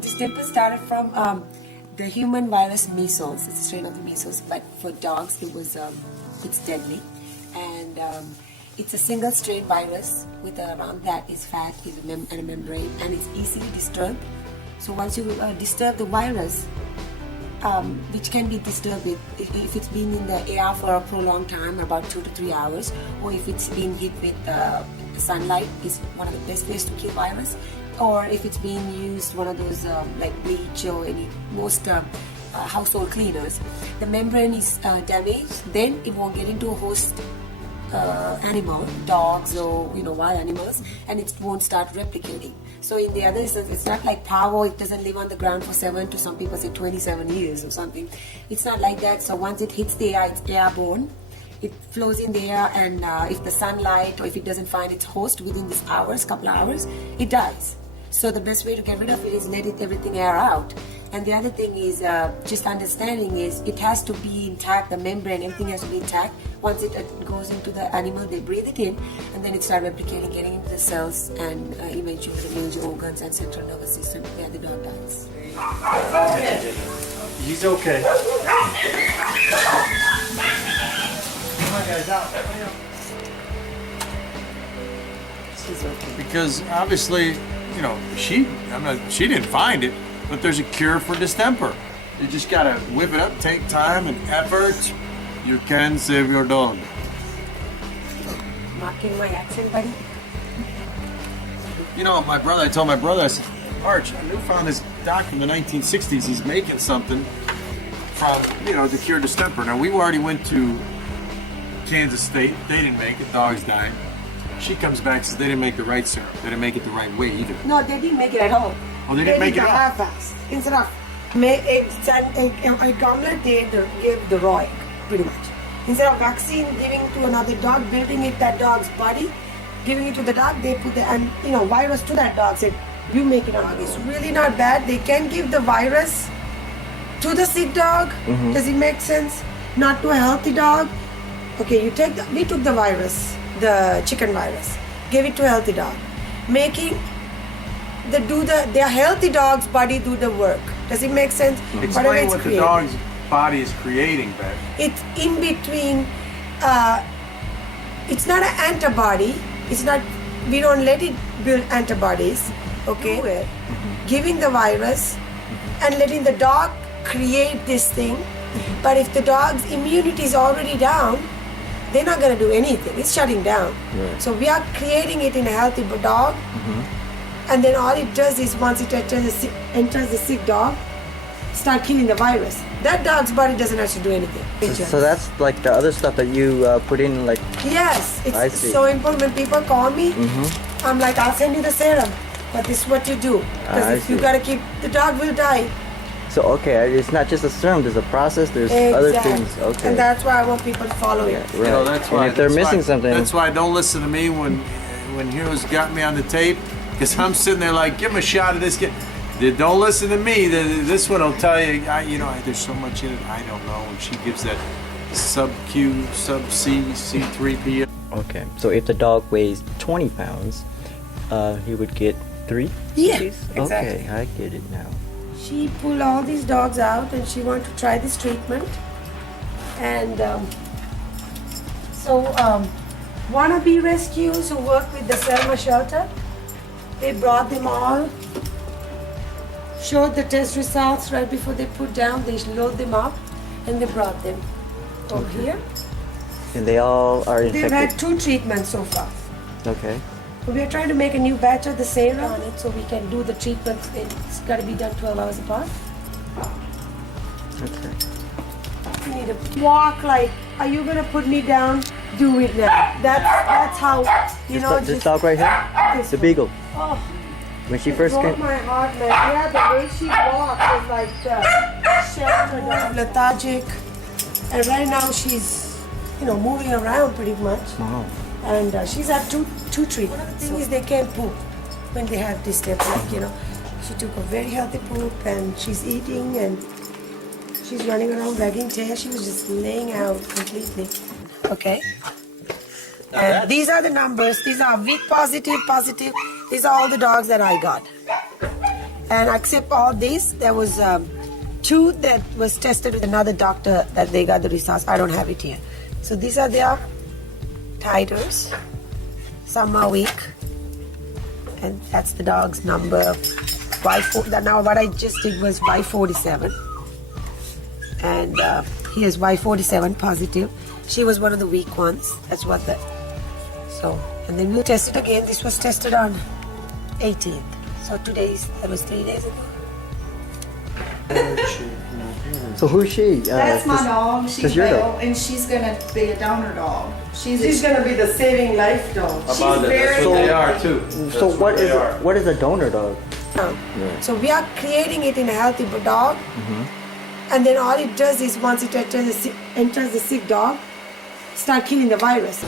Distemper started from the human virus measles. It's a strain of the measles, but for dogs it's deadly, and it's a single strain virus with around that is fat and a membrane, and it's easily disturbed. So once you disturb the virus, which can be disturbed if it's been in the air for a prolonged time, about 2 to 3 hours, or if it's been hit with sunlight, is one of the best ways to kill virus, or if it's being used one of those like bleach or most household cleaners. The membrane is damaged, then it won't get into a host animal, dogs or wild animals, and it won't start replicating. So in the other instance, it's not like parvo. It doesn't live on the ground for 7 to some people say 27 years or something. It's not like that. So once it hits the air, it's airborne. It flows in the air, and if the sunlight or if it doesn't find its host within this couple of hours, it dies. So the best way to get rid of it is let everything air out. And the other thing is just understanding is it has to be intact, the membrane, everything has to be intact. Once it goes into the animal, they breathe it in, and then it starts replicating, getting into the cells, and eventually the major organs and central nervous system where the dog dies. He's okay. Come on, guys, out. She's okay. Because obviously, she didn't find it, but there's a cure for distemper. You just gotta whip it up, take time and effort. You can save your dog. Marking my accent, buddy. I told my brother, I said, Arch, I found this doc from the 1960s. He's making something from, to cure distemper. Now, we already went to Kansas State. They didn't make it. Dogs died. She comes back and says they didn't make the right serum. They didn't make it the right way either. No, they didn't make it at all. Oh, they didn't make it at all? Half-assed. Instead of a goblet, they gave the raw egg, pretty much. Instead of vaccine giving to another dog, building it that dog's body, giving it to the dog, they put the virus to that dog. Said, you make it a dog. It's really not bad. They can give the virus to the sick dog. Mm-hmm. Does it make sense? Not to a healthy dog. Okay, we took the virus, the chicken virus, gave it to a healthy dog, making their healthy dog's body do the work. Does it make sense? Explain what the dog's body is creating, Beth. It's in between. It's not an antibody. It's not. We don't let it build antibodies. Okay, mm-hmm. Giving the virus and letting the dog create this thing. Mm-hmm. But if the dog's immunity is already down, they're not going to do anything. It's shutting down. Right. So we are creating it in a healthy dog. Mm-hmm. And then all it does is once it enters the sick dog, start killing the virus. That dog's body doesn't have to do anything. So that's like the other stuff that you put in, like. Yes, it's so important. When people call me, mm-hmm. I'm like, I'll send you the serum, but this is what you do. Because if you gotta keep, the dog will die. So okay, it's not just a serum. There's a process. There's other things. Okay. And that's why I want people to follow it. Right. That's why. And if they're missing something. That's why don't listen to me when Heroes got me on the tape. Because I'm sitting there like, give him a shot of this. Don't listen to me. This one will tell you, there's so much in it, I don't know. And she gives that sub-Q, sub-C, C3P. Okay, so if the dog weighs 20 pounds, he would get 3? Yeah, exactly. Okay, I get it now. She pulled all these dogs out and she wanted to try this treatment. And wannabe rescues who work with the Selma shelter, they brought them all, showed the test results right before they put down. They load them up and they brought them over here. And they all are infected? They've had 2 treatments so far. Okay. We are trying to make a new batch of the serum on it so we can do the treatments. It's got to be done 12 hours apart. Okay. You need to walk like, are you going to put me down? Do it now. That's how, This dog right here? The beagle. Oh, when she first came. My heart, man. Yeah, the way she walked was like sheltered, lethargic, and right now she's, moving around pretty much. Wow. And she's had two treatments. One of the things is they can't poop when they have distemper. She took a very healthy poop, and she's eating, and she's running around wagging tail. She was just laying out completely. Okay. And these are the numbers. These are weak positive. These are all the dogs that I got. And except all this, there was 2 that was tested with another doctor that they got the results. I don't have it here. So these are their titers. Some are weak. And that's the dog's number. Now what I just did was Y47. And here's Y47 positive. She was one of the weak ones. That's what the... So, and then we'll test it again. This was tested on 18th. So 2 days, that was 3 days ago. So who's she? That's my dog. She's your male, dog. and she's gonna be a donor dog. She's gonna be the saving life dog. About it. That's what they are too. So what is a donor dog? So we are creating it in a healthy dog. And then all it does is once it enters the sick dog, start killing the virus.